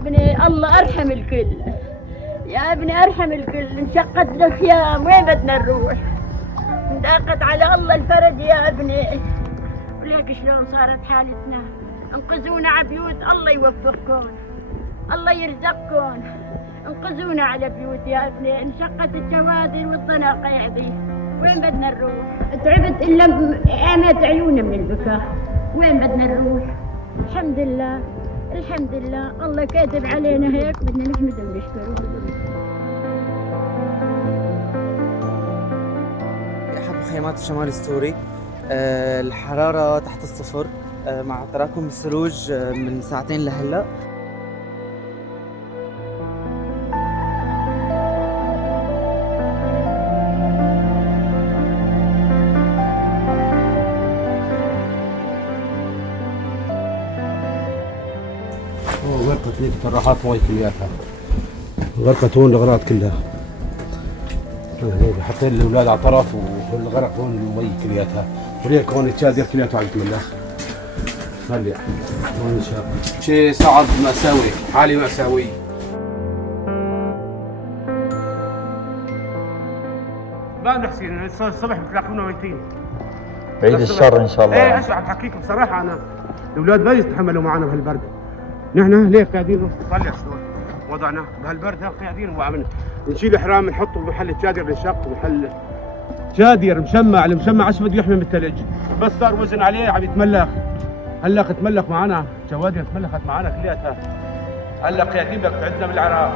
ابني الله ارحم الكل، يا ابني ارحم الكل. انشقت الخيام وين بدنا نروح؟ ضاقت على الله الفرج يا ابني. وليك شلون صارت حالتنا. انقذونا على بيوت، الله يوفقكم، الله يرزقكم. انقذونا على بيوت يا ابني. انشقت الجوادر والضناقيع ذي، وين بدنا نروح؟ تعبت الا عمت عيوني من البكاء. وين بدنا نروح؟ الحمد لله الحمد لله، الله كاتب علينا هيك، بدنا نحمده ونشكره. أحد مخيمات الشمال السوري. الحرارة تحت الصفر مع تراكم الثلوج من ساعتين لهلا. غرقت ليك طراحات مي كلياتها، غرقت هون الأغراض كلها. حطيت الأولاد على طرف والغرق هون المي كلياتها، وليك هون التشادر كلياته عم يتملخ. هلا هون إن شاء الله شيء صعب مأساوي، حالة مأساوية. ما نحسين الصبح بتلاقونا ميتين. بعيد الشر ان شاء الله. ايه اسمع بحكيكم بصراحه، انا الاولاد ما يتحملوا معنا بهالبرد. نحن ليه قاعدين طلع شلون وضعنا بهالبرد، قاعدين وعم نشيل احرام نحطه بمحل التشادر للشق، محل تشادر مشمع، المشمع ايش بده يحمي من الثلج، بس صار وزن عليه عم يتملخ. هلا تملخ معنا جوادر، تملخت معنا كلياتها. هلا قاعدين لك عندنا بالعراق